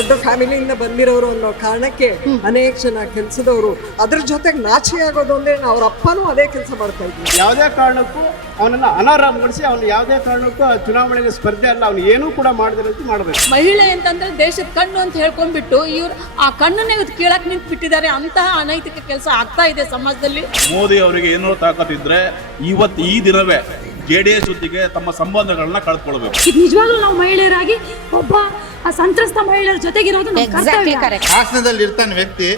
ದೊಡ್ಡ ಫ್ಯಾಮಿಲಿಯಿಂದ ಬಂದಿರೋರು ಅನ್ನೋ ಕಾರಣಕ್ಕೆ ಅನೇಕ ಜನ ಕೆಲಸದವರು ಅದ್ರ ಜೊತೆಗೆ ನಾಚಿ ಆಗೋದು ಅಂದ್ರೆ ಅವ್ರ ಅಪ್ಪನೂ ಅದೇ ಕೆಲಸ ಮಾಡ್ತಾ ಇದ್ರು ಯಾವುದೇ ಕಾರಣಕ್ಕೂ ಅವನನ್ನ ಅನಾರಾಮಗೊಳಿಸಿ ಅವನು ಯಾವುದೇ ಕಾರಣಕ್ಕೂ ಆ ಚುನಾವಣೆಗೆ ಸ್ಪರ್ಧೆ ಅಲ್ಲ ಅವನು ಏನೂ ಕೂಡ ಮಾಡದಿರಂತೆ ಮಾಡಬೇಕು. ಮಹಿಳೆ ಅಂತಂದ್ರೆ ದೇಶದ ಕಣ್ಣು ಅಂತ ಹೇಳ್ಕೊಂಡ್ಬಿಟ್ಟು ಇವ್ರು ಆ ಕಣ್ಣನ್ನೇ ಇವತ್ತು ಕೀಳಕ್ ನಿಂತು ಬಿಟ್ಟಿದ್ದಾರೆ ಅಂತಹ ಅನೈತಿಕ ಕೆಲಸ ಆಗ್ತಾ ಇದೆ ಸಮಾಜದಲ್ಲಿ. ಮೋದಿ ಅವರಿಗೆ ಏನೋ ತಾಕತ್ತಿದ್ರೆ ಇವತ್ತು ಈ ದಿನವೇ ಜೆ ಡಿ ಎಸ್ ಜೊತೆಗೆ ತಮ್ಮ ಸಂಬಂಧಗಳನ್ನ ಕಳ್ಕೊಳ್ಬೇಕು. ನಿಜವಾಗ್ಲೂ ನಾವು ಮಹಿಳೆಯರಾಗಿ ಒಬ್ಬ ಆ ಸಂತ್ರಸ್ತ ಮಹಿಳೆಯರ ಜೊತೆಗಿರೋದು ನಮ್ಮ ಕರ್ತವ್ಯ. ಹಾಸನದಲ್ಲಿ ಇರ್ತಾನೆ ವ್ಯಕ್ತಿ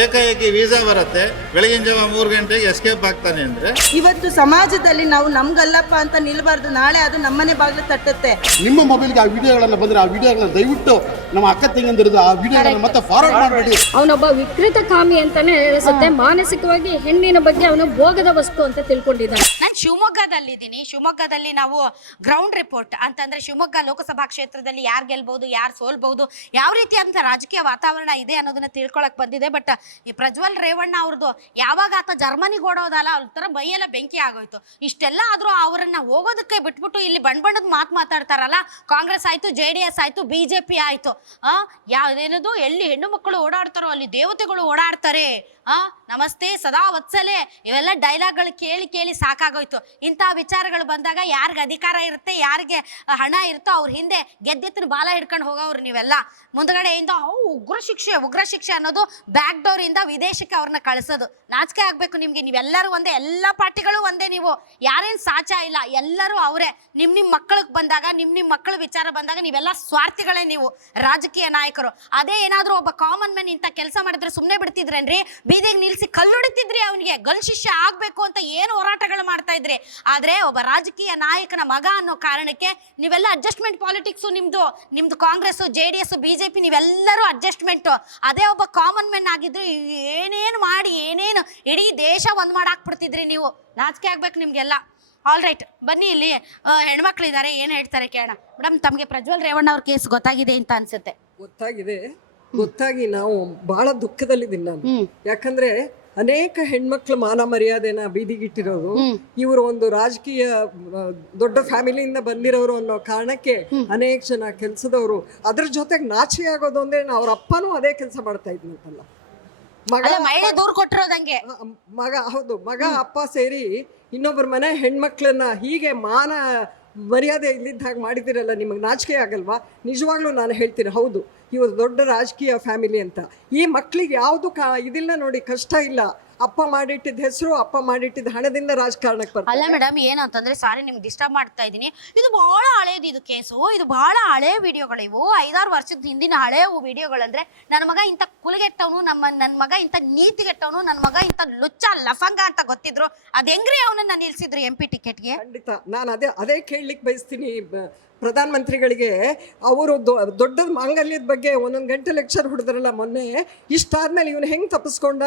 ಏಕಾಏಕಿ ವೀಸಾ ಬರುತ್ತೆ ಬೆಳಗಿನ ಜಾವ ಮೂರು ಗಂಟೆಗೆ ಎಸ್ಕೇಪ್ ಆಗ್ತಾನೆ ಅಂದ್ರೆ? ಇವತ್ತು ಸಮಾಜದಲ್ಲಿ ನಾವು ನಮ್ಗಲ್ಲಪ್ಪ ಅಂತ ನಿಲ್ಬಾರ್ದು ನಾಳೆ ಅದು ನಮ್ಮನೆ ಬಾಗಿಲು ತಟ್ಟುತ್ತೆ. ನಿಮ್ಮ ಮೊಬೈಲ್ಗೆ ಆ ವಿಡಿಯೋಗಳನ್ನ ಬಂದ್ರೆ ಆ ವಿಡಿಯೋಗಳನ್ನ ದಯವಿಟ್ಟು ನಮ್ಮ ಅಕ್ಕ ತಂಗಿಂದಿರೋದು ಆ ವಿಡಿಯೋಗಳನ್ನ ಮತ್ತೆ ಫಾರ್ವರ್ಡ್ ಮಾಡಬೇಡಿ. ಅವನೊಬ್ಬ ವಿಕೃತ ಕಾಮಿ ಅಂತಾನೆ ಅನಿಸುತ್ತೆ. ಮಾನಸಿಕವಾಗಿ ಹೆಣ್ಣಿನ ಬಗ್ಗೆ ಅವನು ಭೋಗದ ವಸ್ತು ಅಂತ ತಿಳ್ಕೊಂಡಿದ್ದಾನೆ. ಶಿವಮೊಗ್ಗದಲ್ಲಿದ್ದೀನಿ. ಶಿವಮೊಗ್ಗದಲ್ಲಿ ನಾವು ಗ್ರೌಂಡ್ ರಿಪೋರ್ಟ್ ಅಂತಂದ್ರೆ ಶಿವಮೊಗ್ಗ ಲೋಕಸಭಾ ಕ್ಷೇತ್ರದಲ್ಲಿ ಯಾರು ಗೆಲ್ಬಹುದು ಯಾರು ಸೋಲ್ಬಹುದು ಯಾವ ರೀತಿಯಾದಂಥ ರಾಜಕೀಯ ವಾತಾವರಣ ಇದೆ ಅನ್ನೋದನ್ನ ತಿಳ್ಕೊಳಕ್ ಬಂದಿದೆ. ಬಟ್ ಈ ಪ್ರಜ್ವಲ್ ರೇವಣ್ಣ ಅವ್ರದ್ದು ಯಾವಾಗ ಆತ ಜರ್ಮನಿಗೆ ಓಡೋದಲ್ಲ, ಅವ್ರ ಥರ ಬೈಯೆಲ್ಲ ಬೆಂಕಿ ಆಗೋಯ್ತು. ಇಷ್ಟೆಲ್ಲ ಆದ್ರೂ ಅವರನ್ನ ಹೋಗೋದಕ್ಕೆ ಬಿಟ್ಬಿಟ್ಟು ಇಲ್ಲಿ ಬಣ್ಣ ಬಣ್ಣದ ಮಾತು ಮಾತಾಡ್ತಾರಲ್ಲ, ಕಾಂಗ್ರೆಸ್ ಆಯ್ತು, ಜೆ ಡಿ ಎಸ್ ಆಯ್ತು, ಬಿ ಜೆ ಪಿ ಆಯ್ತು. ಆ, ಯಾವ್ದೇನದು, ಎಲ್ಲಿ ಹೆಣ್ಣು ಮಕ್ಕಳು ಓಡಾಡ್ತಾರೋ ಅಲ್ಲಿ ದೇವತೆಗಳು ಓಡಾಡ್ತಾರೆ. ಆ, ನಮಸ್ತೆ, ಸದಾ ವತ್ಸಲೆ. ಇವೆಲ್ಲ ಡೈಲಾಗ್ಗಳು ಕೇಳಿ ಕೇಳಿ ಸಾಕಾಗೋಯ್ತು. ಇಂಥ ವಿಚಾರಗಳು ಬಂದಾಗ ಯಾರಿಗೆ ಅಧಿಕಾರ ಇರುತ್ತೆ, ಯಾರಿಗೆ ಹಣ ಇರುತ್ತೋ ಅವ್ರ ಹಿಂದೆ ಗೆದ್ದೆತ್ತಿನ ಬಾಲ ಹಿಡ್ಕೊಂಡು ಹೋಗೋರು ನೀವೆಲ್ಲ. ಮುಂದಗಡೆಯಿಂದ ಅವು ಉಗ್ರ ಶಿಕ್ಷೆ ಉಗ್ರ ಶಿಕ್ಷೆ ಅನ್ನೋದು ಬ್ಯಾಕ್ ಡೋರ್ ಇಂದ ವಿದೇಶಕ್ಕೆ ಅವ್ರನ್ನ ಕಳಿಸೋದು. ನಾಚಿಕೆ ಆಗಬೇಕು ನಿಮಗೆ. ನೀವೆಲ್ಲರೂ ಒಂದೇ, ಎಲ್ಲ ಪಾರ್ಟಿಗಳು ಒಂದೇ ನೀವು. ಯಾರೇನ್ ಸಾಚ ಇಲ್ಲ. ಎಲ್ಲರೂ ಅವರೇ. ನಿಮ್ಮ ನಿಮ್ಮ ಮಕ್ಕಳಿಗೆ ಬಂದಾಗ ನಿಮ್ಮ ನಿಮ್ಮ ಮಕ್ಕಳ ವಿಚಾರ ಬಂದಾಗ ನೀವೆಲ್ಲ ಸ್ವಾರ್ಥಿಗಳೇ ನೀವು, ರಾಜಕೀಯ ನಾಯಕರು. ಅದೇ ಏನಾದರೂ ಒಬ್ಬ ಕಾಮನ್ ಮ್ಯಾನ್ ಇಂಥ ಕೆಲಸ ಮಾಡಿದ್ರೆ ಸುಮ್ಮನೆ ಬಿಡ್ತಿದ್ರೇನ್ರಿ? ಬೀದಿಗೆ ನಿಲ್ಸಿ ಕಲ್ಲುಡಿತಿದ್ರಿ ಅವನಿಗೆ. ಗಲ್ ಶಿಷ್ಯ ಆಗಬೇಕು ಅಂತ ಏನು ಹೋರಾಟಗಳು ಮಾಡ್ತಾ ಇದ್ರಿ. ಆದ್ರೆ ಒಬ್ಬ ರಾಜಕೀಯ ನಾಯಕನ ಮಗ ಅನ್ನೋ ಕಾರಣಕ್ಕೆ ನೀವೆಲ್ಲ ಅಡ್ಜಸ್ಟ್ಮೆಂಟ್ ಪಾಲಿಟಿಕ್ಸು ನಿಮ್ದು ನಿಮ್ದು Congress J D S BJP ನೀವೆಲ್ಲರೂ ಅಡ್ಜಸ್ಟ್ಮೆಂಟ್ ಅದೇ ಒಬ್ಬ ಕಾಮನ್ ಮೆನ್ ಆಗಿದ್ರು ಏನೇನು ಮಾಡಿ ಏನೇನು ಇಡೀ ದೇಶ ಒಂದ್ ಮಾಡಾಕ್ಬಿಡ್ತಿದ್ರಿ ನೀವು. ನಾಚಿಕೆ ಆಗ್ಬೇಕು ನಿಮ್ಗೆಲ್ಲ. ಆಲ್ ರೈಟ್ ಬನ್ನಿ ಇಲ್ಲಿ ಹೆಣ್ಮಕ್ಳಿದ್ದಾರೆ ಏನು ಹೇಳ್ತಾರೆ ಕೇಳೋಣ. ಮೇಡಮ್ ತಮಗೆ ಪ್ರಜ್ವಲ್ ರೇವಣ್ಣ ಅವ್ರ ಕೇಸ್ ಗೊತ್ತಾಗಿದೆ ಅಂತ ಅನ್ಸುತ್ತೆ. ಗೊತ್ತಾಗಿದೆ. ಗೊತ್ತಾಗಿ ನಾವು ಬಹಳ ದುಃಖದಲ್ಲಿದ್ದೀನಿ ನಾನು. ಯಾಕಂದ್ರೆ ಅನೇಕ ಹೆಣ್ಮಕ್ಳು ಮಾನ ಮರ್ಯಾದೆನ ಬೀದಿಗಿಟ್ಟಿರೋದು. ಇವರು ಒಂದು ರಾಜಕೀಯ ದೊಡ್ಡ ಫ್ಯಾಮಿಲಿಯಿಂದ ಬಂದಿರೋರು ಅನ್ನೋ ಕಾರಣಕ್ಕೆ ಅನೇಕ ಜನ ಕೆಲಸದವರು ಅದ್ರ ಜೊತೆಗೆ ನಾಚಿ ಆಗೋದು ಅಂದ್ರೆ ಅವ್ರ ಅಪ್ಪನೂ ಅದೇ ಕೆಲಸ ಮಾಡ್ತಾ ಇದ್ನಂತಲ್ಲ ಮಗ ದೂರ್ ಕೊಟ್ಟಿರೋದಂಗೆ ಮಗ ಹೌದು. ಮಗ ಅಪ್ಪ ಸೇರಿ ಇನ್ನೊಬ್ಬರ ಮನೆ ಹೆಣ್ಮಕ್ಳನ್ನ ಹೀಗೆ ಮಾನ ಮರ್ಯಾದೆ ಇಲ್ಲಿದ್ದ ಹಾಗೆ ಮಾಡಿದಿರಲ್ಲ ನಿಮಗೆ ನಾಚಿಕೆ ಆಗಲ್ವಾ? ನಿಜವಾಗ್ಲೂ ನಾನು ಹೇಳ್ತೀನಿ, ಹೌದು. ಇವರು ದೊಡ್ಡ ರಾಜಕೀಯ ಫ್ಯಾಮಿಲಿ ಅಂತ. ಈ ಮಕ್ಕಳಿಗೆ ಯಾವುದು ಕಾ ಇದಿಲ್ಲ ನೋಡಿ, ಕಷ್ಟ ಇಲ್ಲ. ಅಪ್ಪ ಮಾಡಿಟ್ಟಿದ್ದ ಹೆಸರು ಅಪ್ಪ ಮಾಡಿಟ್ಟಿದ್ದ ಹಣದಿಂದ ರಾಜಕಾರಣಕ್ಕೆ ಬರ್ತಾರೆ ಅಲ್ಲ ಮೇಡಮ್ ಏನು ಅಂತಂದ್ರೆ ಸಾರಿ ನಿಮ್ಗೆ ಡಿಸ್ಟರ್ಬ್ ಮಾಡ್ತಾ ಇದ್ದೀನಿ. ಇದು ಬಹಳ ಹಳೇದು ಇದು ಕೇಸು ಇದು ಬಹಳ ಹಳೆ ವಿಡಿಯೋಗಳಿವು ಐದಾರು ವರ್ಷದ ಹಿಂದಿನ ಹಳೆ ವಿಡಿಯೋಗಳಂದ್ರೆ ನನ್ನ ಮಗ ಇಂಥ ಕುಲಗೆಟ್ಟವನು ನಮ್ಮ ನನ್ನ ಮಗ ಇಂಥ ನೀತಿಗೆಟ್ಟವನು ನನ್ನ ಮಗ ಇಂಥ ಲುಚ್ಚ ಲಫಂಗ ಅಂತ ಗೊತ್ತಿದ್ರು. ಅದ್ ಹೆಂಗ್ರಿ ಅವನನ್ನ ನಿಲ್ಸಿದ್ರು ಎಂ ಪಿ ಟಿಕೆಟ್ಗೆ ಖಂಡಿತ. ನಾನು ಅದೇ ಅದೇ ಕೇಳಲಿಕ್ಕೆ ಬಯಸ್ತೀನಿ ಬ- ಪ್ರಧಾನಮಂತ್ರಿಗಳಿಗೆ. ಅವರು ದೊಡ್ಡದ ಮಾಂಗಲ್ಯದ ಬಗ್ಗೆ ಒಂದೊಂದು ಗಂಟೆ ಲೆಕ್ಚರ್ ಹೊಡೆದ್ರಲ್ಲ ಮೊನ್ನೆ. ಇಷ್ಟಾದ್ಮೇಲೆ ಇವನು ಹೆಂಗೆ ತಪ್ಪಿಸ್ಕೊಂಡ?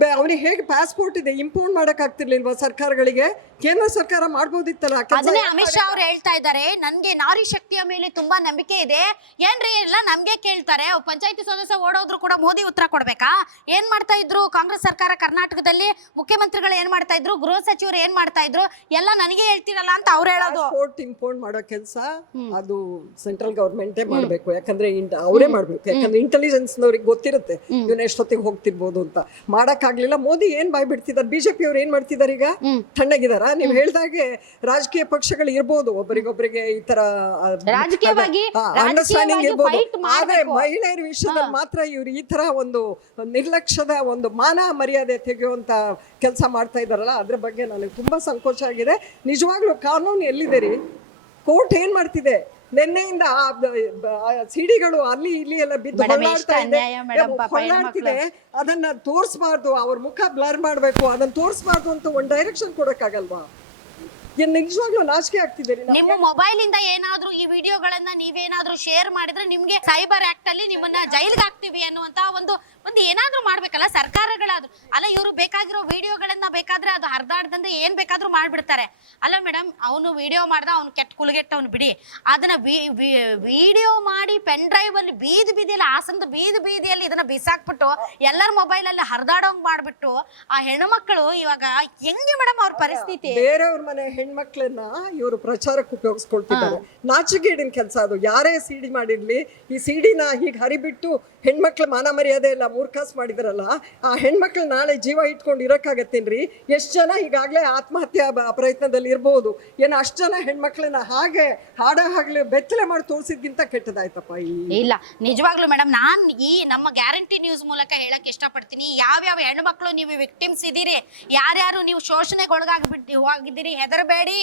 ಬೆ ಅವನಿಗೆ ಹೇಗೆ ಪಾಸ್ಪೋರ್ಟ್ ಇದೆ ಇಂಪೋರ್ಟ್ ಮಾಡಕ್ ಆಗ್ತಿರ್ಲಿಲ್ವಾ ಸರ್ಕಾರಗಳಿಗೆ? ಕೇಂದ್ರ ಸರ್ಕಾರ ಮಾಡ್ಬೋದಿತ್ತಲ್ಲ ಅದನ್ನೇ ಅಮಿತ್ ಶಾ ಅವ್ರು ಹೇಳ್ತಾ ಇದ್ದಾರೆ ನನ್ಗೆ ನಾರಿ ಶಕ್ತಿಯ ಮೇಲೆ ತುಂಬಾ ನಂಬಿಕೆ ಇದೆ. ಏನ್ರಿ ಎಲ್ಲ ನಮ್ಗೆ ಕೇಳ್ತಾರೆ ಪಂಚಾಯತಿ ಸದಸ್ಯ ಓಡೋದ್ರು ಕೂಡ ಮೋದಿ ಉತ್ತರ ಕೊಡ್ಬೇಕಾ? ಏನ್ ಮಾಡ್ತಾ ಇದ್ರು ಕಾಂಗ್ರೆಸ್ ಸರ್ಕಾರ ಕರ್ನಾಟಕದಲ್ಲಿ? ಮುಖ್ಯಮಂತ್ರಿಗಳು ಏನ್ ಮಾಡ್ತಾ ಇದ್ರು? ಗೃಹ ಸಚಿವರು ಏನ್ ಮಾಡ್ತಾ ಇದ್ರು? ಎಲ್ಲ ನನಗೆ ಹೇಳ್ತಿರಲ್ಲ ಅಂತ ಅವ್ರು ಹೇಳೋದು. ಪಾಸ್ಪೋರ್ಟ್ ಇಂಪೋರ್ಟ್ ಮಾಡೋ ಕೆಲಸ ಅದು ಸೆಂಟ್ರಲ್ ಗವರ್ಮೆಂಟೇ ಮಾಡಬೇಕು. ಯಾಕಂದ್ರೆ ಅವರೇ ಮಾಡ್ಬೇಕು. ಯಾಕಂದ್ರೆ ಇಂಟೆಲಿಜೆನ್ಸ್ ನವ್ರಿಗೆ ಗೊತ್ತಿರುತ್ತೆ ಇವನ್ ಎಷ್ಟೊತ್ತಿಗೆ ಹೋಗ್ತಿರ್ಬೋದು ಅಂತ. ಮಾಡಕ್ಕಾಗ್ಲಿಲ್ಲ ಮೋದಿ ಏನ್ ಬಾಯ್ ಬಿಡ್ತಿದ್ದಾರೆ ಬಿಜೆಪಿ ಅವ್ರು ಏನ್ ಮಾಡ್ತಿದ್ದಾರೆ ಈಗ? ತಣ್ಣಗಿದಾರ? ನೀವು ಹೇಳ್ದಾಗೆ ರಾಜಕೀಯ ಪಕ್ಷಗಳು ಇರ್ಬೋದು. ಒಬ್ಬರಿಗೊಬ್ಬರಿಗೆ ಈ ತರ ರಾಜಕೀಯವಾಗಿ- ಅಂಡರ್ಸ್ಟ್ಯಾಂಡಿಂಗ್ ಇರ್ಬೋದು. ಆದ್ರೆ ಮಹಿಳೆಯರ ವಿಷಯದಲ್ಲಿ ಮಾತ್ರ ಇವ್ರು ಈ ತರ ಒಂದು ನಿರ್ಲಕ್ಷ್ಯದ ಒಂದು ಮಾನ ಮರ್ಯಾದೆ ತೆಗೆಯುವಂತ ಕೆಲಸ ಮಾಡ್ತಾ ಇದಾರಲ್ಲ ಅದ್ರ ಬಗ್ಗೆ ನನಗೆ ತುಂಬಾ ಸಂಕೋಚ ಆಗಿದೆ. ನಿಜವಾಗ್ಲೂ ಕಾನೂನು ಎಲ್ಲಿದೆ ರೀ? ಕೋರ್ಟ್ ಏನ್ ಮಾಡ್ತಿದೆ? ನಿನ್ನೆಯಿಂದ ಸಿಡಿಗಳು ಅಲ್ಲಿ ಇಲ್ಲಿ ಎಲ್ಲ ಬಿದ್ದು ಇದೆ. madam, ಅದನ್ನ ತೋರಿಸ್ಬಾರ್ದು. ಅವ್ರ ಮುಖ ಬ್ಲರ್ ಮಾಡ್ಬೇಕು. ಅದನ್ನ ತೋರಿಸ್ಬಾರ್ದು ಅಂತ ಒಂದ್ ಡೈರೆಕ್ಷನ್ ಕೊಡಕ್ಕಾಗಲ್ವಾ? ಏನ್ ನಿಜವಾಗ್ಲೂ ನಾಚಿಕೆ ಆಗ್ತಿದೆ ರೀ ನಮ್ಗೆ. ನಿಮ್ಮ ಮೊಬೈಲ್ ಇಂದ ಏನಾದ್ರೂ ಈ ವಿಡಿಯೋಗಳನ್ನ ನೀವೇನಾದ್ರೂ ಶೇರ್ ಮಾಡಿದ್ರೆ ನಿಮ್ಗೆ ಸೈಬರ್ ಆಕ್ಟ್ ಅಲ್ಲಿ ನಿಮ್ಮನ್ನ ಜೈಲ್ಗೆ ಹಾಕ್ತಿವಿ ಅನ್ನುವಂತ ಒಂದು ಒಂದು ಏನಾದ್ರೂ ಮಾಡ್ಬೇಕಲ್ಲ ಸರ್ಕಾರಗಳಾದ್ರು. ಅಲ್ಲ ಇವರು ಬೇಕಾಗಿರೋ ವಿಡಿಯೋಗಳನ್ನ ಬೇಕಾದ್ರೆ ಅದು ಹರಿದಾಡ್ದಂದ್ರೆ ಏನ್ ಬೇಕಾದ್ರೂ ಮಾಡ್ಬಿಡ್ತಾರೆ. ಅಲ್ಲ ಮೇಡಮ್ ಅವನು ವಿಡಿಯೋ ಮಾಡ್ದ ಅವ್ನು ಕೆಟ್ಟ ಕುಲಗೆಟ್ಟವ್ನು ಬಿಡಿ. ಅದನ್ನ ವಿಡಿಯೋ ಮಾಡಿ ಪೆನ್ ಡ್ರೈವ್ ಅಲ್ಲಿ ಬೀದಿ ಬೀದಿಯಲ್ಲಿ ಆಸಂದ ಬೀದಿ ಬೀದಿಯಲ್ಲಿ ಇದನ್ನ ಬಿಸಾಕ್ಬಿಟ್ಟು ಎಲ್ಲರ ಮೊಬೈಲ್ ಅಲ್ಲಿ ಹರಿದಾಡೋಂಗ್ ಮಾಡ್ಬಿಟ್ಟು ಆ ಹೆಣ್ಮಕ್ಳು ಇವಾಗ ಹೆಂಗೆ ಮೇಡಮ್ ಅವ್ರ ಪರಿಸ್ಥಿತಿ? ಬೇರೆಯವ್ರ ಮನೆ ಹೆಣ್ಮಕ್ಳನ್ನ ಇವರು ಪ್ರಚಾರಕ್ಕೆ ಉಪಯೋಗಿಸ್ಕೊಳ್ತಿದ್ದಾರೆ. ನಾಚಿಗೇಡಿನ ಕೆಲಸ ಅದು. ಯಾರೇ ಸಿಡಿ ಮಾಡಿರ್ಲಿ ಈ ಸಿಡಿನ ಹೀಗೆ ಹರಿಬಿಟ್ಟು ಹೆಣ್ಮಕ್ಳ ಮಾನ ಮರ್ಯಾದೆ ಎಲ್ಲ ಮೂರ್ಖಾಸ್ ಮಾಡಿದಾರಲ್ಲ, ಆ ಹೆಣ್ಮಕ್ಳು ನಾಳೆ ಜೀವ ಇಟ್ಕೊಂಡು ಇರೋಕ್ಕಾಗತ್ತೇನ್ರಿ? ಎಷ್ಟು ಜನ ಈಗಾಗಲೇ ಆತ್ಮಹತ್ಯೆ ಪ್ರಯತ್ನದಲ್ಲಿ ಇರ್ಬೋದು. ಏನು ಅಷ್ಟು ಜನ ಹೆಣ್ಮಕ್ಳನ್ನ ಹಾಗೆ ಹಾಡ ಹಾಗಲೇ ಬೆತ್ತಲೆ ಮಾಡಿ ತೋರಿಸಿದ್ಗಿಂತ ಕೆಟ್ಟದಾಯ್ತಪ್ಪ ಇಲ್ಲ, ನಿಜವಾಗ್ಲೂ ಮೇಡಮ್, ನಾನು ಈ ನಮ್ಮ ಗ್ಯಾರಂಟಿ ನ್ಯೂಸ್ ಮೂಲಕ ಹೇಳಕ್ ಇಷ್ಟಪಡ್ತೀನಿ. ಯಾವ್ಯಾವ ಹೆಣ್ಮಕ್ಳು ನೀವು ವಿಕ್ಟಿಮ್ಸ್ ಇದ್ದೀರಿ ಯಾರ್ಯಾರು ನೀವು ಶೋಷಣೆಗೆ ಒಳಗಾಗ್ಬಿಟ್ಟು ಹೋಗಿದ್ದೀರಿ, ಹೆದರಬೇಡಿ.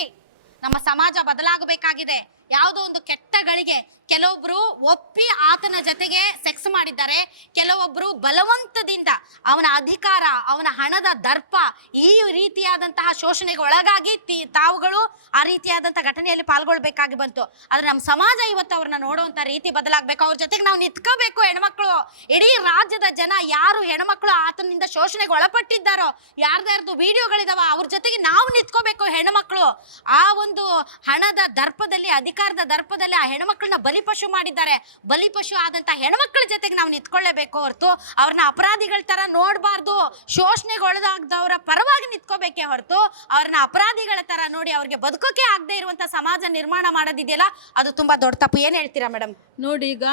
ನಮ್ಮ ಸಮಾಜ ಬದಲಾಗಬೇಕಾಗಿದೆ. ಯಾವುದೋ ಒಂದು ಕೆಟ್ಟ ಗಳಿಗೆ ಕೆಲವೊಬ್ರು ಒಪ್ಪಿ ಆತನ ಜೊತೆಗೆ ಸೆಕ್ಸ್ ಮಾಡಿದ್ದಾರೆ, ಕೆಲವೊಬ್ರು ಬಲವಂತದಿಂದ ಅವನ ಅಧಿಕಾರ, ಅವನ ಹಣದ ದರ್ಪ ಈ ರೀತಿಯಾದಂತಹ ಶೋಷಣೆಗೆ ಒಳಗಾಗಿ ತಾವುಗಳು ಆ ರೀತಿಯಾದಂತಹ ಘಟನೆಯಲ್ಲಿ ಪಾಲ್ಗೊಳ್ಬೇಕಾಗಿ ಬಂತು. ಆದ್ರೆ ನಮ್ಮ ಸಮಾಜ ಇವತ್ತು ಅವ್ರನ್ನ ನೋಡುವಂತ ರೀತಿ ಬದಲಾಗಬೇಕು. ಅವ್ರ ಜೊತೆಗೆ ನಾವು ನಿಂತ್ಕೋಬೇಕು ಹೆಣ್ಮಕ್ಳು. ಇಡೀ ರಾಜ್ಯದ ಜನ ಯಾರು ಹೆಣ್ಮಕ್ಳು ಆತನಿಂದ ಶೋಷಣೆಗೆ ಒಳಪಟ್ಟಿದ್ದಾರೋ ಯಾರ್ದಾರ್ದು ವಿಡಿಯೋಗಳಿದಾವ, ಅವ್ರ ಜೊತೆಗೆ ನಾವು ನಿಂತ್ಕೋಬೇಕು ಹೆಣ್ಮಕ್ಳು. ಆ ಒಂದು ಹಣದ ದರ್ಪದಲ್ಲಿ ಅಧಿಕಾರದ ದರ್ಪದಲ್ಲಿ ಆ ಹೆಣ್ಮಕ್ಳನ್ನ ಬಲಿಪಶು ಮಾಡಿದ್ದಾರೆ. ಬಲಿಪಶು ಆದಂತ ಹೆಣ್ಮಕ್ಳ ಜೊತೆಗೆ ನಾವು ನಿಂತ್ಕೊಳ್ಳೇಬೇಕು ಹೊರತು ಅವ್ರನ್ನ ಅಪರಾಧಿಗಳ ತರ ನೋಡಬಾರ್ದು. ಶೋಷಣೆಗೆ ಒಳಗಾಗದವರ ಪರವಾಗಿ ನಿಂತ್ಕೋಬೇಕೇ ಹೊರತು ಅವ್ರನ್ನ ಅಪರಾಧಿಗಳ ತರ ನೋಡಿ ಅವ್ರಿಗೆ ಬದುಕೋಕೆ ಆಗದೆ ಇರುವಂತ ಸಮಾಜ ನಿರ್ಮಾಣ ಮಾಡೋದಿದೆಯಲ್ಲ? ಅದು ತುಂಬಾ ದೊಡ್ಡ ತಪ್ಪು. ಏನ್ ಹೇಳ್ತೀರಾ ಮೇಡಮ್ ನೋಡಿ, ಈಗ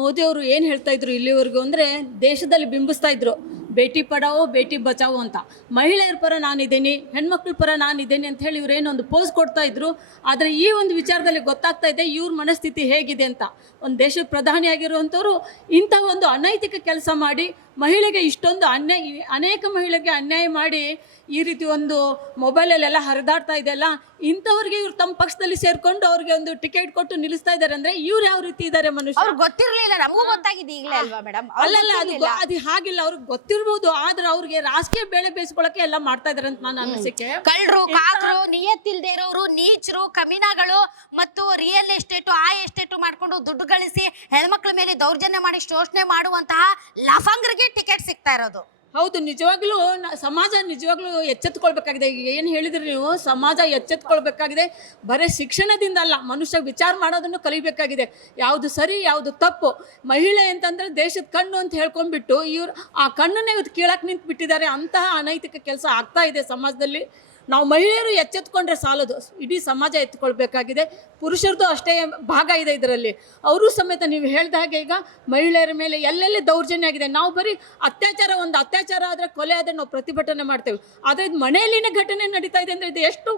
ಮೋದಿ ಅವರು ಏನು ಹೇಳ್ತಾ ಇದ್ರು ಇಲ್ಲಿವರೆಗೂ ಅಂದ್ರೆ ದೇಶದಲ್ಲಿ ಬಿಂಬಿಸ್ತಾ ಇದ್ರು. ಬೇಟಿ ಪಡಾವೋ, ಬೇಟಿ ಬಚಾವೋ ಅಂತ. ಮಹಿಳೆಯರ ಪರ ನಾನಿದ್ದೀನಿ, ಹೆಣ್ಮಕ್ಳ ಪರ ನಾನಿದ್ದೀನಿ ಅಂತ ಹೇಳಿ ಇವ್ರು ಏನೊಂದು ಪೋಸ್ ಕೊಡ್ತಾ ಇದ್ರು. ಆದರೆ ಈ ಒಂದು ವಿಚಾರದಲ್ಲಿ ಗೊತ್ತಾಗ್ತಾ ಇದೆ ಇವ್ರ ಮನಸ್ಥಿತಿ ಹೇಗಿದೆ ಅಂತ. ಒಂದು ದೇಶದ ಪ್ರಧಾನಿಯಾಗಿರುವಂಥವ್ರು ಇಂಥ ಒಂದು ಅನೈತಿಕ ಕೆಲಸ ಮಾಡಿ ಮಹಿಳೆಗೆ ಇಷ್ಟೊಂದು ಅನ್ಯಾಯ ಅನೇಕ ಮಹಿಳೆಗೆ ಅನ್ಯಾಯ ಮಾಡಿ ಈ ರೀತಿ ಒಂದು ಮೊಬೈಲಲ್ಲೆಲ್ಲ ಹರಿದಾಡ್ತಾ ಇದೆಯಲ್ಲ ಇಂಥವ್ರಿಗೆ ಇವ್ರು ತಮ್ಮ ಪಕ್ಷದಲ್ಲಿ ಸೇರ್ಕೊಂಡು ಅವ್ರಿಗೆ ಒಂದು ಟಿಕೆಟ್ ಕೊಟ್ಟು ನಿಲ್ಲಿಸ್ತಾ ಇದ್ದಾರೆ ಅಂದ್ರೆ ಇವ್ರು ಯಾವ ರೀತಿ ಇದ್ದಾರೆ ಮನುಷ್ಯ? ಗೊತ್ತಿರಲಿಲ್ಲ ನಮಗೂ ಗೊತ್ತಾಗಿದೆ ಈಗಲೇ ಅಲ್ವಾ ಮೇಡಮ್ ಅಲ್ಲಲ್ಲ ಅದು ಗೊ- ಅದು ಹಾಗಿಲ್ಲ ಅವ್ರಿಗೆ ಗೊತ್ತಿರ್ಬೋದು ಆದ್ರೆ ಅವ್ರಿಗೆ ರಾಜಕೀಯ ಬೆಳೆ ಬೇಯಿಸ್ಕೊಳಕ್ಕೆ ಎಲ್ಲ ಮಾಡ್ತಾ ಇದಾರೆ ಅಂತ ನಾನು ಅನಿಸಿಕೆ. ಕಳ್ಳರು ಕಾಕರು ನಿಯತ್ತಿಲ್ದೇ ಇರೋರು, ನೀಚರು, ಕಮಿನಾಗಳು ಮತ್ತು ರಿಯಲ್ ಎಸ್ಟೇಟು ಆ ಎಸ್ಟೇಟು ಮಾಡಿಕೊಂಡು ದುಡ್ಡು ಗಳಿಸಿ ಹೆಣ್ಮಕ್ಳ ಮೇಲೆ ದೌರ್ಜನ್ಯ ಮಾಡಿ ಶೋಷಣೆ ಮಾಡುವಂತಹ ಲಫಂಗ್ರಿಗೆ ಟಿಕೆಟ್ ಸಿಗ್ತಾ ಇರೋದು. ಹೌದು, ನಿಜವಾಗ್ಲೂ ಸಮಾಜ ನಿಜವಾಗ್ಲೂ ಎಚ್ಚೆತ್ಕೊಳ್ಬೇಕಾಗಿದೆ ಏನು ಹೇಳಿದ್ರಿ ನೀವು? ಸಮಾಜ ಎಚ್ಚೆತ್ಕೊಳ್ಬೇಕಾಗಿದೆ ಬರೀ ಶಿಕ್ಷಣದಿಂದ ಅಲ್ಲ, ಮನುಷ್ಯ ವಿಚಾರ ಮಾಡೋದನ್ನು ಕಲಿಬೇಕಾಗಿದೆ. ಯಾವುದು ಸರಿ, ಯಾವುದು ತಪ್ಪು. ಮಹಿಳೆ ಅಂತಂದ್ರೆ ದೇಶದ ಕಣ್ಣು ಅಂತ ಹೇಳ್ಕೊಂಡ್ಬಿಟ್ಟು ಇವ್ರು ಆ ಕಣ್ಣನ್ನೇ ಇವತ್ತು ಕೀಳಕ್ಕೆ ನಿಂತು ಬಿಟ್ಟಿದ್ದಾರೆ ಅಂತಹ ಅನೈತಿಕ ಕೆಲಸ ಆಗ್ತಾ ಇದೆ ಸಮಾಜದಲ್ಲಿ. ನಾವು ಮಹಿಳೆಯರು ಎಚ್ಚೆತ್ಕೊಂಡ್ರೆ ಸಾಲದು. ಇಡೀ ಸಮಾಜ ಎತ್ಕೊಳ್ಬೇಕಾಗಿದೆ. ಪುರುಷರದು ಅಷ್ಟೇ ಭಾಗ ಇದೆ ಇದರಲ್ಲಿ. ಅವರು ಸಮೇತ ನೀವು ಹೇಳಿದ ಹಾಗೆ ಈಗ ಮಹಿಳೆಯರ ಮೇಲೆ ಎಲ್ಲೆಲ್ಲಿ ದೌರ್ಜನ್ಯ ಆಗಿದೆ. ನಾವು ಬರೀ ಅತ್ಯಾಚಾರ ಒಂದು ಅತ್ಯಾಚಾರ ಆದರೆ ಕೊಲೆ ಆದರೆ ನಾವು ಪ್ರತಿಭಟನೆ ಮಾಡ್ತೇವೆ. ಆದರೆ ಇದು ಮನೆಯಲ್ಲಿನ ಘಟನೆ ನಡೀತಾ ಇದೆ ಅಂದರೆ ಇದು ಎಷ್ಟು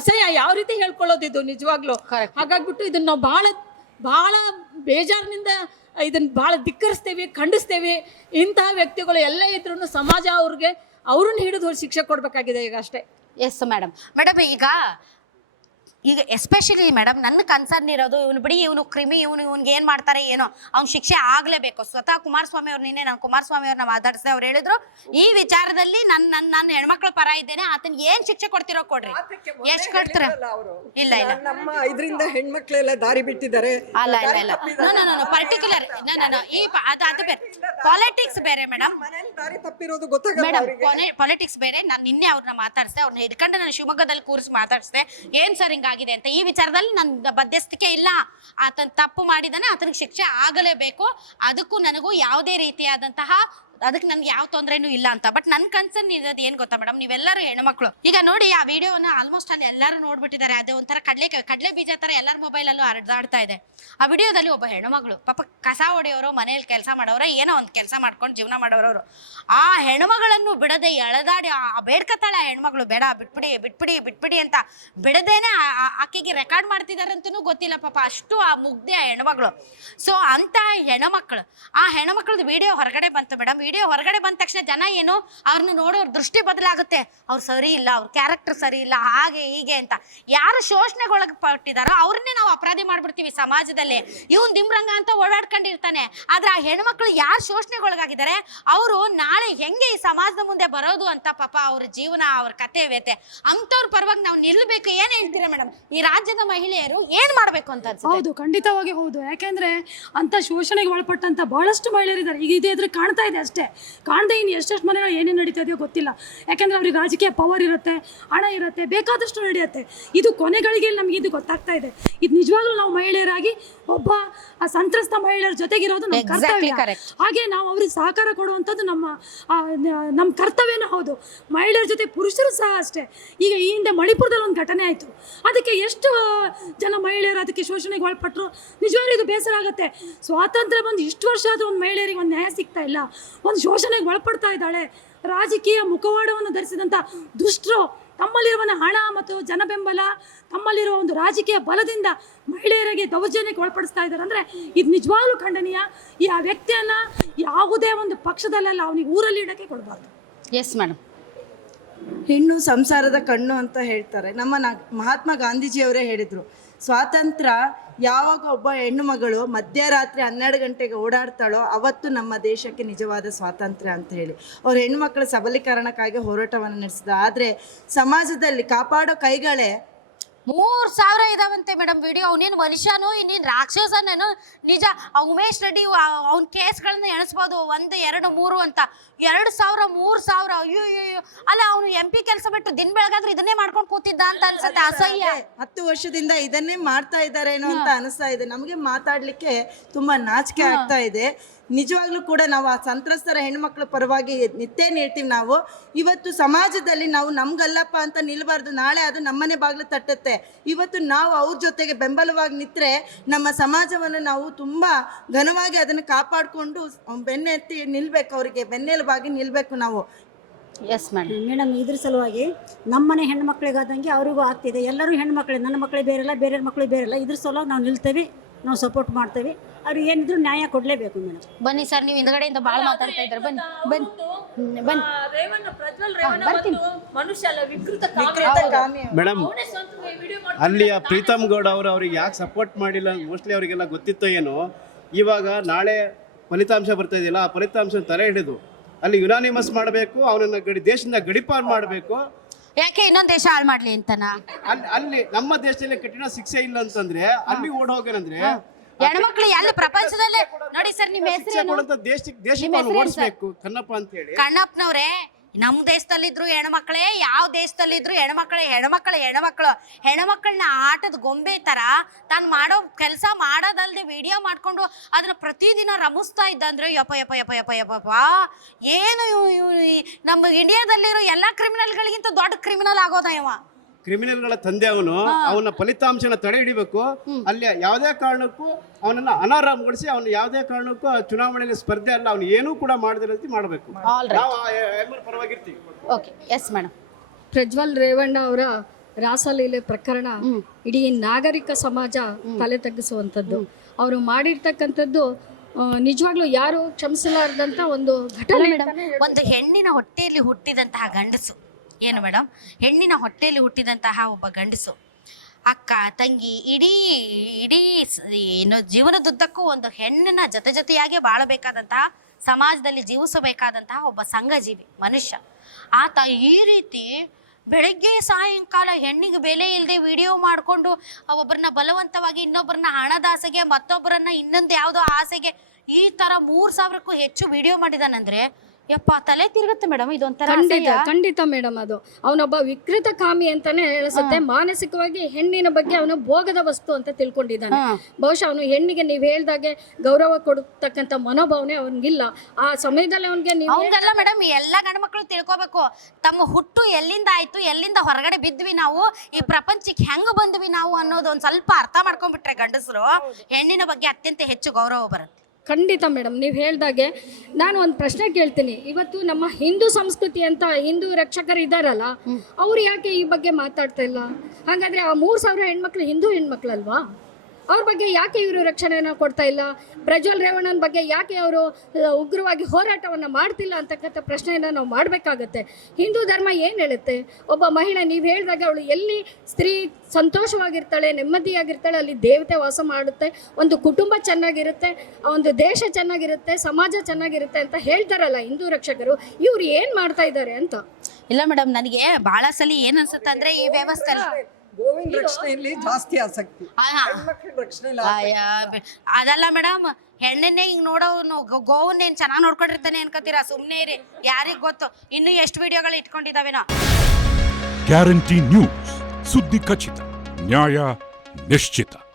ಅಸಹ್ಯ. ಯಾವ ರೀತಿ ಹೇಳ್ಕೊಳ್ಳೋದು ಇದು ನಿಜವಾಗ್ಲೂ? ಹಾಗಾಗ್ಬಿಟ್ಟು ಇದನ್ನು ನಾವು ಭಾಳ ಭಾಳ ಬೇಜಾರಿನಿಂದ ಇದನ್ನು ಭಾಳ ಧಿಕ್ಕರಿಸ್ತೇವೆ ಖಂಡಿಸ್ತೇವೆ. ಇಂತಹ ವ್ಯಕ್ತಿಗಳು ಎಲ್ಲ ಇದ್ರೂ ಸಮಾಜ ಅವ್ರಿಗೆ ಅವ್ರನ್ನ ಹಿಡಿದು ಶಿಕ್ಷೆ ಕೊಡಬೇಕಾಗಿದೆ ಈಗ ಅಷ್ಟೇ. ಎಸ್ ಮೇಡಮ್ ಮೇಡಮ್ ಈಗ ಈಗ ಎಸ್ಪೆಷಲಿ ಮೇಡಮ್ ನನ್ನ ಕನ್ಸರ್ನ್ ಇರೋದು ಇವನು ಬಿಡಿ ಇವನು ಕ್ರಿಮಿ ಇವನು ಇವ್ನಿಗೆ ಏನು ಮಾಡ್ತಾರೆ ಏನೋ ಅವ್ನ ಶಿಕ್ಷೆ ಆಗಲೇಬೇಕು. ಸ್ವತಃ ಕುಮಾರಸ್ವಾಮಿ ಅವ್ರು ನಿನ್ನೆ ನಾನು ಕುಮಾರಸ್ವಾಮಿ ಅವ್ರನ್ನ ಮಾತಾಡಿಸಿದೆ ಅವ್ರು ಹೇಳಿದ್ರು ಈ ವಿಚಾರದಲ್ಲಿ ನನ್ನ ನನ್ನ ನನ್ನ ಹೆಣ್ಮಕ್ಳ ಪರ ಇದ್ದೇನೆ ಆತನ ಏನು ಶಿಕ್ಷೆ ಕೊಡ್ತಿರೋ ಕೊಡ್ರಿ. ಎಷ್ಟು ಕೊಡ್ತಾರೆ ಇಲ್ಲ ಇಲ್ಲ. ನಮ್ಮ ಇದರಿಂದ ಹೆಣ್ಮಕ್ಳೆಲ್ಲ ದಾರಿ ಬಿಟ್ಟಿದ್ದಾರೆ. ಅಲ್ಲ ಇಲ್ಲ ಇಲ್ಲ. ನೋ ನೋ ನೋ ಪರ್ಟಿಕ್ಯುಲರ್ ನಾನು ಈ ಅದು ಅದು ಬೇರೆ. ಪಾಲಿಟಿಕ್ಸ್ ಬೇರೆ ಮೇಡಮ್ ತಪ್ಪಿರೋದು ಮೇಡಮ್ ಪಾಲಿಟಿಕ್ಸ್ ಬೇರೆ. ನಾನು ನಿನ್ನೆ ಅವ್ರನ್ನ ಮಾತಾಡಿಸಿದೆ ಅವ್ರನ್ನ ಹಿಡ್ಕೊಂಡು ನಾನು ಶಿವಮೊಗ್ಗದಲ್ಲಿ ಕೂರಿಸಿ ಮಾತಾಡಿಸಿದೆ. ಏನ್ ಸರ್ ಹಿಂಗಾಗಿದೆ ಅಂತ. ಈ ವಿಚಾರದಲ್ಲಿ ನನ್ನ ಬದ್ಧಸ್ತಿಕೆ ಇಲ್ಲ. ಆತನ ತಪ್ಪು ಮಾಡಿದಾನೆ ಆತನಿಗೆ ಶಿಕ್ಷೆ ಆಗಲೇಬೇಕು. ಅದಕ್ಕೂ ನನಗೂ ಯಾವುದೇ ರೀತಿಯಾದಂತಹ ಅದಕ್ಕೆ ನನ್ಗೆ ಯಾವ ತೊಂದರೆನೂ ಇಲ್ಲ ಅಂತ. ಬಟ್ ನನ್ನ ಕನ್ಸರ್ನ್ ಇರೋದು ಏನು ಗೊತ್ತಾ ಮೇಡಮ್ ನೀವೆಲ್ಲರೂ ಹೆಣ್ಮಕ್ಳು. ಈಗ ನೋಡಿ ಆ ವಿಡಿಯೋನ ಆಲ್ಮೋಸ್ಟ್ ಅಲ್ಲಿ ಎಲ್ಲರೂ ನೋಡ್ಬಿಟ್ಟಿದ್ದಾರೆ. ಅದೇ ಒಂಥರ ಕಡಲೆ ಕಡಲೆ ಬೀಜ ಥರ ಎಲ್ಲರ ಮೊಬೈಲಲ್ಲೂ ಹರಿದಾಡ್ತಾ ಇದೆ. ಆ ವಿಡಿಯೋದಲ್ಲಿ ಒಬ್ಬ ಹೆಣ್ಮಗಳು, ಪಾಪ ಕಸ ಹೊಡೆಯೋರು ಮನೆಯಲ್ಲಿ ಕೆಲಸ ಮಾಡೋರ, ಏನೋ ಒಂದು ಕೆಲಸ ಮಾಡ್ಕೊಂಡು ಜೀವನ ಮಾಡೋರವರು. ಆ ಹೆಣ್ಮಗಳನ್ನು ಬಿಡದೆ ಎಳೆದಾಡಿ ಆ ಬೇಡ್ಕತಾಳೆ ಆ ಹೆಣ್ಮಗಳು, ಬೇಡ, ಬಿಟ್ಬಿಡಿ ಬಿಟ್ಬಿಡಿ ಬಿಟ್ಬಿಡಿ ಅಂತ ಬಿಡದೇನೆ ಆಕೆಗೆ ರೆಕಾರ್ಡ್ ಮಾಡ್ತಿದ್ದಾರೆ ಅಂತನೂ ಗೊತ್ತಿಲ್ಲ ಪಾಪ. ಅಷ್ಟು ಆ ಮುಗ್ದೆ ಆ ಹೆಣ್ಮಗಳು. ಸೊ ಅಂತ ಹೆಣ್ಮಕ್ಳು, ಆ ಹೆಣ್ಮಕ್ಳದ್ದು ವಿಡಿಯೋ ಹೊರಗಡೆ ಬಂತು ಮೇಡಮ್ ವಿಡಿಯೋ ಹೊರಗಡೆ ಬಂದ ತಕ್ಷಣ ಜನ ಏನು ಅವ್ರನ್ನ ನೋಡೋರ ದೃಷ್ಟಿ ಬದಲಾಗುತ್ತೆ. ಅವ್ರು ಸರಿ ಇಲ್ಲ, ಅವ್ರ ಕ್ಯಾರೆಕ್ಟರ್ ಸರಿ ಇಲ್ಲ, ಹಾಗೆ ಹೀಗೆ ಅಂತ. ಯಾರು ಶೋಷಣೆಗೊಳಗೆ ಪಟ್ಟಿದಾರೋ ಅವ್ರನ್ನೇ ನಾವು ಅಪರಾಧಿ ಮಾಡ್ಬಿಡ್ತೀವಿ ಸಮಾಜದಲ್ಲಿ. ಇವನ್ ದಿಮ್ರಂಗ ಅಂತ ಓಡಾಡ್ಕೊಂಡಿರ್ತಾನೆ. ಆದ್ರೆ ಆ ಹೆಣ್ಮಕ್ಳು ಯಾರು ಶೋಷಣೆಗೊಳಗಾಗಿದ್ದಾರೆ? ಅವರು ನಾಳೆ ಹೆಂಗೆ ಈ ಸಮಾಜದ ಮುಂದೆ ಬರೋದು ಅಂತ ಪಾಪ ಅವ್ರ ಜೀವನ, ಅವ್ರ ಕತೆ ವ್ಯತೆ ಅಂಥವ್ರ ಪರವಾಗಿ ನಾವು ನಿಲ್ಲಬೇಕು ಏನ್ ಹೇಳ್ತೀರಾ ಮೇಡಮ್? ಈ ರಾಜ್ಯದ ಮಹಿಳೆಯರು ಏನ್ ಮಾಡ್ಬೇಕು ಅಂತ ಹೌದು ಖಂಡಿತವಾಗಿ ಹೌದು. ಯಾಕೆಂದ್ರೆ ಅಂತ ಶೋಷಣೆಗೆ ಒಳಪಟ್ಟಂತ ಬಹಳಷ್ಟು ಮಹಿಳೆಯರಿದ್ದಾರೆ. ಈಗ ಇದೇ ಕಾಣ್ತಾ ಇದೆ ಅಷ್ಟೇ. ಅಷ್ಟೇ. ಕಾಣದೆ ಇನ್ನು ಎಷ್ಟೆಷ್ಟು ಮನೆಗಳು ಏನೇನು ನಡೀತಾ ಇದೆಯೋ ಗೊತ್ತಿಲ್ಲ. ಯಾಕೆಂದರೆ ಅವ್ರಿಗೆ ರಾಜಕೀಯ ಪವರ್ ಇರುತ್ತೆ ಹಣ ಇರುತ್ತೆ ಬೇಕಾದಷ್ಟು ನಡೆಯುತ್ತೆ. ಇದು ಕೊನೆಗಳಿಗೆ ನಮಗೆ ಇದು ಗೊತ್ತಾಗ್ತಾ ಇದೆ. ಇದು ನಿಜವಾಗ್ಲೂ ನಾವು ಮಹಿಳೆಯರಾಗಿ ಒಬ್ಬ ಆ ಸಂತ್ರಸ್ತ ಮಹಿಳೆಯರ ಜೊತೆಗಿರೋದು ನಮ್ಮ ಕರ್ತವ್ಯ. ಹಾಗೆ ನಾವು ಅವ್ರಿಗೆ ಸಹಕಾರ ಕೊಡುವಂಥದ್ದು ನಮ್ಮ ನಮ್ಮ ಕರ್ತವ್ಯನೂ ಹೌದು. ಮಹಿಳೆಯರ ಜೊತೆ ಪುರುಷರು ಸಹ ಅಷ್ಟೇ. ಈಗ ಈ ಹಿಂದೆ ಮಣಿಪುರದಲ್ಲಿ ಒಂದು ಘಟನೆ ಆಯಿತು. ಅದಕ್ಕೆ ಎಷ್ಟು ಜನ ಮಹಿಳೆಯರು ಅದಕ್ಕೆ ಶೋಷಣೆಗೆ ಒಳಪಟ್ಟರು ನಿಜವಾಗ್ಲೂ ಇದು ಬೇಸರ ಆಗುತ್ತೆ. ಸ್ವಾತಂತ್ರ್ಯ ಬಂದು ಇಷ್ಟು ವರ್ಷ ಆದರೂ ಒಂದು ಮಹಿಳೆಯರಿಗೆ ಒಂದು ನ್ಯಾಯ ಸಿಗ್ತಾ ಇಲ್ಲ. ಒಂದು ಶೋಷಣೆಗೆ ಒಳಪಡ್ತಾ ಇದ್ದಾಳೆ. ರಾಜಕೀಯ ಮುಖವಾಡವನ್ನು ಧರಿಸಿದಂಥ ದುಷ್ಟರು ತಮ್ಮಲ್ಲಿರುವ ಹಣ ಮತ್ತು ಜನಬೆಂಬಲ ತಮ್ಮಲ್ಲಿರುವ ಒಂದು ರಾಜಕೀಯ ಬಲದಿಂದ ಮಹಿಳೆಯರಿಗೆ ದೌರ್ಜನ್ಯಕ್ಕೆ ಒಳಪಡಿಸ್ತಾ ಇದ್ದಾರೆ. ಅಂದರೆ ಇದು ನಿಜವಾಗ್ಲೂ ಖಂಡನೀಯ? ಈ ಆ ವ್ಯಕ್ತಿಯನ್ನು ಯಾವುದೇ ಒಂದು ಪಕ್ಷದಲ್ಲೆಲ್ಲ ಅವನಿಗೆ ಊರಲ್ಲಿ ಇಡೋಕ್ಕೆ ಕೊಡಬಾರ್ದು. ಎಸ್ ಮೇಡಮ್ ಹೆಣ್ಣು ಸಂಸಾರದ ಕಣ್ಣು ಅಂತ ಹೇಳ್ತಾರೆ. ನಮ್ಮ ನ ಮಹಾತ್ಮ ಗಾಂಧೀಜಿಯವರೇ ಹೇಳಿದರು. ಸ್ವಾತಂತ್ರ್ಯ ಯಾವಾಗ ಒಬ್ಬ ಹೆಣ್ಣು ಮಗಳು ಮಧ್ಯರಾತ್ರಿ ಹನ್ನೆರಡು ಗಂಟೆಗೆ ಓಡಾಡ್ತಾಳೋ ಅವತ್ತು ನಮ್ಮ ದೇಶಕ್ಕೆ ನಿಜವಾದ ಸ್ವಾತಂತ್ರ್ಯ ಅಂತ ಹೇಳಿ. ಅವ್ರ ಹೆಣ್ಣು ಮಕ್ಕಳ ಸಬಲೀಕರಣಕ್ಕಾಗಿ ಹೋರಾಟವನ್ನು ನಡೆಸಿದ. ಆದರೆ ಸಮಾಜದಲ್ಲಿ ಕಾಪಾಡೋ ಕೈಗಳೇ ಮೂರ್ ಸಾವಿರ ಇದಾವಂತೆ ಮೇಡಮ್ ವಿಡಿಯೋ. ಅವನೇನು ಮನುಷ್ಯನು ಇನ್ನೇನು ರಾಕ್ಷಸನೇನು ನಿಜ ಅವ್ ಉಮೇಶ್ ರೆಡ್ಡಿ ಅವ್ನ ಕೇಸ್ಗಳನ್ನ ಎಣಿಸ್ಬೋದು ಒಂದು ಎರಡು ಮೂರು ಅಂತ. ಎರಡು ಸಾವಿರ ಮೂರು ಸಾವಿರ ಅಯ್ಯೋ. ಅಲ್ಲ ಅವನು ಎಂ ಪಿ ಕೆಲಸ ಬಿಟ್ಟು ದಿನ ಬೆಳಗಾದ್ರೆ ಇದನ್ನೇ ಮಾಡ್ಕೊಂಡು ಕೂತಿದ್ದ ಅಂತ ಅನ್ಸುತ್ತೆ ಅಸಹ್ಯ. ಹತ್ತು ವರ್ಷದಿಂದ ಇದನ್ನೇ ಮಾಡ್ತಾ ಇದ್ದಾರೇನೋ ಅಂತ ಅನಿಸ್ತಾ ಇದೆ. ನಮಗೆ ಮಾತಾಡ್ಲಿಕ್ಕೆ ತುಂಬಾ ನಾಚಿಕೆ ಆಗ್ತಾ ಇದೆ. ನಿಜವಾಗ್ಲೂ ಕೂಡ ನಾವು ಆ ಸಂತ್ರಸ್ತರ ಹೆಣ್ಮಕ್ಳ ಪರವಾಗಿ ನಿತ್ಯ ನೀಡ್ತೀವಿ ನಾವು ಇವತ್ತು ಸಮಾಜದಲ್ಲಿ ನಾವು ನಮ್ಗಲ್ಲಪ್ಪ ಅಂತ ನಿಲ್ಬಾರ್ದು ನಾಳೆ ಅದು ನಮ್ಮನೆ ಬಾಗಿಲು ತಟ್ಟುತ್ತೆ. ಇವತ್ತು ನಾವು ಅವ್ರ ಜೊತೆಗೆ ಬೆಂಬಲವಾಗಿ ನಿಂತರೆ ನಮ್ಮ ಸಮಾಜವನ್ನು ನಾವು ತುಂಬ ಘನವಾಗಿ ಅದನ್ನು ಕಾಪಾಡಿಕೊಂಡು ಬೆನ್ನೆತ್ತಿ ನಿಲ್ಬೇಕು ಅವರಿಗೆ ಬೆನ್ನೆಲುಬಾಗಿ ನಿಲ್ಬೇಕು ನಾವು. ಎಸ್ ಮೇಡಮ್ ಮೇಡಮ್ ಇದ್ರ ಸಲುವಾಗಿ ನಮ್ಮನೆ ಹೆಣ್ಮಕ್ಳಿಗಾದಂಗೆ ಅವರಿಗೂ ಆಗ್ತಿದೆ. ಎಲ್ಲರೂ ಹೆಣ್ಮಕ್ಳೇ ನನ್ನ ಮಕ್ಕಳು ಬೇರೆಲ್ಲ ಬೇರೆ ಮಕ್ಕಳು ಬೇರೆಲ್ಲ ಇದ್ರ ಸಲುವಾಗಿ ನಾವು ನಿಲ್ತೇವೆ. ನಾವು ಸಪೋರ್ಟ್ ಮಾಡ್ತೇವೆ. ಅವ್ರು ಏನಿದ್ರು ನ್ಯಾಯ ಕೊಡಲೇಬೇಕು ಮೇಡಮ್. ಬನ್ನಿ ಸರ್ ನೀವು ಹಿಂದ್ಗಡೆಯಿಂದ ಭಾಳ ಮಾತಾಡ್ತಾ ಇದ್ದಾರೆ. ಬನ್ನಿ ಬನ್ನಿ. ಹ್ಮ್, ಬನ್ನಿ. ರೇವಣ್ಣ ಪ್ರಜ್ವಲ್ ರೇವಣ್ಣ ಒಂದು ಮನುಷ್ಯ ಅಲ್ಲ ವಿಕೃತ ಕಾಮಿ ಮೇಡಮ್ ಅಲ್ಲಿಯ ಪ್ರೀತಮ್ ಗೌಡ ಅವರು ಅವ್ರಿಗೆ ಯಾಕೆ ಸಪೋರ್ಟ್ ಮಾಡಿಲ್ಲ ಮೋಸ್ಟ್ಲಿ ಅವರಿಗೆಲ್ಲ ಗೊತ್ತಿತ್ತೋ ಏನೋ ಇವಾಗ ನಾಳೆ ಫಲಿತಾಂಶ ಬರ್ತಾ ಇದೆಯಲ್ಲ ಆ ಫಲಿತಾಂಶ ತಲೆ ಹಿಡಿದು ಅಲ್ಲಿ ಯುನಾನಿಮಸ್ ಮಾಡಬೇಕು ಅವನನ್ನ ಗಡಿ ದೇಶದಿಂದ ಗಡಿಪಾರು ಮಾಡಬೇಕು ಯಾಕೆ ಇನ್ನೊಂದ್ ದೇಶ ಹಾಳು ಮಾಡ್ಲಿ ಅಂತನ? ಅಲ್ಲಿ ಅಲ್ಲಿ ನಮ್ಮ ದೇಶದಲ್ಲಿ ಕಠಿಣ ಶಿಕ್ಷೆ ಇಲ್ಲ ಅಂತಂದ್ರೆ ಅಲ್ಲಿ ಓಡ್ ಹೋಗೇನಂದ್ರೆ ಹೆಣ್ಮಕ್ಳು ಎಲ್ಲಿ ಪ್ರಪಂಚದಲ್ಲೇ ನೋಡಿ ಸರ್ ನಿಮ್ಮ ಶಿಕ್ಷೆ ಕೊಡಂತ ದೇಶಕ್ಕೆ ದೇಶಕ್ಕೆ ನಿಮ್ಮ ಅವ್ನು ಓಡಿಸ್ಬೇಕು ಕನ್ನಪ್ಪ ಅಂತ ಹೇಳಿ. ಕಣ್ಣಪ್ಪನವ್ರೆ ನಮ್ ದೇಶದಲ್ಲಿದ್ರು ಹೆಣ್ಮಕ್ಳೇ, ಯಾವ ದೇಶದಲ್ಲಿದ್ರು ಹೆಣ್ಮಕ್ಳೇ, ಹೆಣ್ಮಕ್ಳು ಹೆಣ್ಮಕ್ಳು. ಹೆಣ್ಮಕ್ಳನ್ನ ಆಟದ ಗೊಂಬೆ ತರ ತಾನು ಮಾಡೋ ಕೆಲಸ ಮಾಡೋದಲ್ಲದೆ ವಿಡಿಯೋ ಮಾಡಿಕೊಂಡು ಅದನ್ನ ಪ್ರತಿದಿನ ರಮಿಸ್ತಾ ಇದ್ದಂದ್ರೆ ಯಪ್ಪ ಯಪ್ಪ ಯಪ್ಪ ಯಪ್ಪ ಯಪ್ಪಪ್ಪ ಏನು ನಮ್ಮ ಇಂಡಿಯಾದಲ್ಲಿರೋ ಎಲ್ಲ ಕ್ರಿಮಿನಲ್ಗಳಿಗಿಂತ ದೊಡ್ಡ ಕ್ರಿಮಿನಲ್ ಆಗೋದ ಇವ. ಕ್ರಿಮಿನಲ್ಗಳ ತಂದೆ ಅವನು ಅವನ ಫಲಿತಾಂಶನ ತಡೆ ಹಿಡಿಬೇಕು. ಅಲ್ಲಿ ಯಾವುದೇ ಕಾರಣಕ್ಕೂ ಅವನನ್ನ ಅನಾರಾಮಗೊಳಿಸಿ ಅವನು ಯಾವುದೇ ಕಾರಣಕ್ಕೂ ಆ ಚುನಾವಣೆಯಲ್ಲಿ ಸ್ಪರ್ಧೆ ಅಲ್ಲ ಅವನು ಏನೂ ಕೂಡ ಮಾಡದ ರೀತಿ ಮಾಡಬೇಕು. All right. ನಾವು ಆ ಹೆಮ್ಮರ ಪರವಾಗಿರ್ತೀವಿ. Okay yes madam Prajwal Revanna ಅವರ ರಾಸಲೀಲೆ ಪ್ರಕರಣ ಇಡೀ ನಾಗರಿಕ ಸಮಾಜ ತಲೆ ತಗ್ಗಿಸುವಂಥದ್ದು. ಅವರು ಮಾಡಿರ್ತಕ್ಕಂಥದ್ದು ಆ, ನಿಜವಾಗ್ಲೂ ಯಾರು ಕ್ಷಮಿಸಲಾರದಂತ ಒಂದು ಘಟನೆ ಮೇಡಮ್ ಒಂದು ಹೆಣ್ಣಿನ ಹೊಟ್ಟೆಯಲ್ಲಿ ಹುಟ್ಟಿದಂತಹ ಗಂಡಸು. ಏನು ಮೇಡಮ್? ಹೆಣ್ಣಿನ ಹೊಟ್ಟೆಯಲ್ಲಿ ಹುಟ್ಟಿದಂತಹ ಒಬ್ಬ ಗಂಡಸು. ಅಕ್ಕ, ತಂಗಿ, ಇಡೀ ಇಡೀ ಏನು ಜೀವನದುದ್ದಕ್ಕೂ ಒಂದು ಹೆಣ್ಣಿನ ಜೊತೆ ಜೊತೆಯಾಗಿ ಬಾಳಬೇಕಾದಂತಹ, ಸಮಾಜದಲ್ಲಿ ಜೀವಿಸಬೇಕಾದಂತಹ ಒಬ್ಬ ಸಂಘಜೀವಿ, ಮನುಷ್ಯ. ಆತ ಈ ರೀತಿ ಬೆಳಗ್ಗೆ ಸಾಯಂಕಾಲ ಹೆಣ್ಣಿಗೆ ಬೆಲೆ ಇಲ್ಲದೆ ವಿಡಿಯೋ ಮಾಡಿಕೊಂಡು ಒಬ್ಬರನ್ನ ಬಲವಂತವಾಗಿ ಇನ್ನೊಬ್ಬರನ್ನ ಹಣದಾಸೆಗೆ, ಮತ್ತೊಬ್ಬರನ್ನ ಇನ್ನೊಂದು ಯಾವುದೋ ಆಸೆಗೆ ಈ ತರ ಮೂರು ಸಾವಿರಕ್ಕೂ ಹೆಚ್ಚು ವಿಡಿಯೋ ಮಾಡಿದಾನಂದ್ರೆ ಯಪ್ಪ ತಲೆ ತಿರುಗುತ್ತೆ ಮೇಡಮ್ ಇದೊಂಥರ ಖಂಡಿತ ಖಂಡಿತ ಮೇಡಮ್ ಅದು. ಅವನೊಬ್ಬ ವಿಕೃತ ಕಾಮಿ ಅಂತಾನೆ ಹೇಳಿಸುತ್ತೆ ಮಾನಸಿಕವಾಗಿ ಹೆಣ್ಣಿನ ಬಗ್ಗೆ ಅವನು ಭೋಗದ ವಸ್ತು ಅಂತ ತಿಳ್ಕೊಂಡಿದ್ದಾನೆ. ಬಹುಶಃ ಅವನು ಹೆಣ್ಣಿಗೆ ನೀವು ಹೇಳ್ದಾಗೆ ಗೌರವ ಕೊಡತಕ್ಕಂತ ಮನೋಭಾವನೆ ಅವನಿಗಿಲ್ಲ. ಆ ಸಮಯದಲ್ಲಿ ಅವನಿಗೆ ನೀವು ಅವಂಗಲ್ಲ ಮೇಡಮ್ ಎಲ್ಲ ಗಂಡ್ಮಕ್ಳು ತಿಳ್ಕೊಬೇಕು. ತಮ್ಮ ಹುಟ್ಟು ಎಲ್ಲಿಂದ ಆಯ್ತು ಎಲ್ಲಿಂದ ಹೊರಗಡೆ ಬಿದ್ವಿ ನಾವು ಈ ಪ್ರಪಂಚಕ್ಕೆ ಹೆಂಗ್ ಬಂದ್ವಿ ನಾವು ಅನ್ನೋದು ಒಂದ್ ಸ್ವಲ್ಪ ಅರ್ಥ ಮಾಡ್ಕೊಂಡ್ಬಿಟ್ರೆ ಗಂಡಸರು ಹೆಣ್ಣಿನ ಬಗ್ಗೆ ಅತ್ಯಂತ ಹೆಚ್ಚು ಗೌರವ ಬರುತ್ತೆ. ಖಂಡಿತ ಮೇಡಮ್ ನೀವು ಹೇಳ್ದಾಗೆ ನಾನು ಒಂದು ಪ್ರಶ್ನೆ ಕೇಳ್ತೀನಿ. ಇವತ್ತು ನಮ್ಮ ಹಿಂದೂ ಸಂಸ್ಕೃತಿ ಅಂತ ಹಿಂದೂ ರಕ್ಷಕರು ಇದ್ದಾರಲ್ಲ ಅವ್ರು ಯಾಕೆ ಈ ಬಗ್ಗೆ ಮಾತಾಡ್ತಾ ಇಲ್ಲ? ಹಾಗಾದ್ರೆ ಆ ಮೂರು ಸಾವಿರ ಹೆಣ್ಮಕ್ಳು ಹಿಂದೂ ಹೆಣ್ಮಕ್ಳಲ್ವಾ? ಅವ್ರ ಬಗ್ಗೆ ಯಾಕೆ ಇವರು ರಕ್ಷಣೆಯನ್ನು ಕೊಡ್ತಾ ಇಲ್ಲ? ಪ್ರಜ್ವಲ್ ರೇವಣ್ಣನ ಬಗ್ಗೆ ಯಾಕೆ ಅವರು ಉಗ್ರವಾಗಿ ಹೋರಾಟವನ್ನು ಮಾಡ್ತಿಲ್ಲ ಅಂತಕ್ಕಂಥ ಪ್ರಶ್ನೆಯನ್ನು ನಾವು ಮಾಡಬೇಕಾಗತ್ತೆ. ಹಿಂದೂ ಧರ್ಮ ಏನು ಹೇಳುತ್ತೆ? ಒಬ್ಬ ಮಹಿಳೆ, ನೀವು ಹೇಳಿದಾಗ ಅವಳು ಎಲ್ಲಿ ಸ್ತ್ರೀ ಸಂತೋಷವಾಗಿರ್ತಾಳೆ, ನೆಮ್ಮದಿಯಾಗಿರ್ತಾಳೆ, ಅಲ್ಲಿ ದೇವತೆ ವಾಸ ಮಾಡುತ್ತೆ, ಒಂದು ಕುಟುಂಬ ಚೆನ್ನಾಗಿರುತ್ತೆ, ಒಂದು ದೇಶ ಚೆನ್ನಾಗಿರುತ್ತೆ, ಸಮಾಜ ಚೆನ್ನಾಗಿರುತ್ತೆ ಅಂತ ಹೇಳ್ತಾರಲ್ಲ ಹಿಂದೂ ರಕ್ಷಕರು, ಇವ್ರು ಏನು ಮಾಡ್ತಾ ಇದ್ದಾರೆ ಅಂತ? ಇಲ್ಲ ಮೇಡಮ್, ನನಗೆ ಬಹಳ ಸಲ ಏನು ಅನ್ಸುತ್ತೆ ಅಂದರೆ ಈ ವ್ಯವಸ್ಥೆ ಗೋವಿನ ರಕ್ಷಣೆಯಲ್ಲಿ ಜಾಸ್ತಿ ಆಸಕ್ತಿ. ಆಹಾ. ಹೆಣ್ಮಕ್ಳ ರಕ್ಷಣೆಯಲ್ಲಿ ಅಯ್ಯ, ಬೆ- ಅದಲ್ಲ ಮೇಡಮ್ ಹೆಣ್ಣನ್ನೇ ಹಿಂಗ್ ನೋಡೋನು ಗೋವನ್ನ ಏನ್ ಚೆನ್ನಾಗಿ ನೋಡ್ಕೊಂಡಿರ್ತಾನೆ ಅನ್ಕೋತೀರಾ? ಸುಮ್ನೆ ಇರಿ. ಯಾರಿಗ್ ಗೊತ್ತು? ಇನ್ನು ಎಷ್ಟು ವಿಡಿಯೋಗಳು ಇಟ್ಕೊಂಡಿದಾವೇನೋ? Guarantee news. ಸುದ್ದಿ ಖಚಿತ ನ್ಯಾಯ ನಿಶ್ಚಿತ.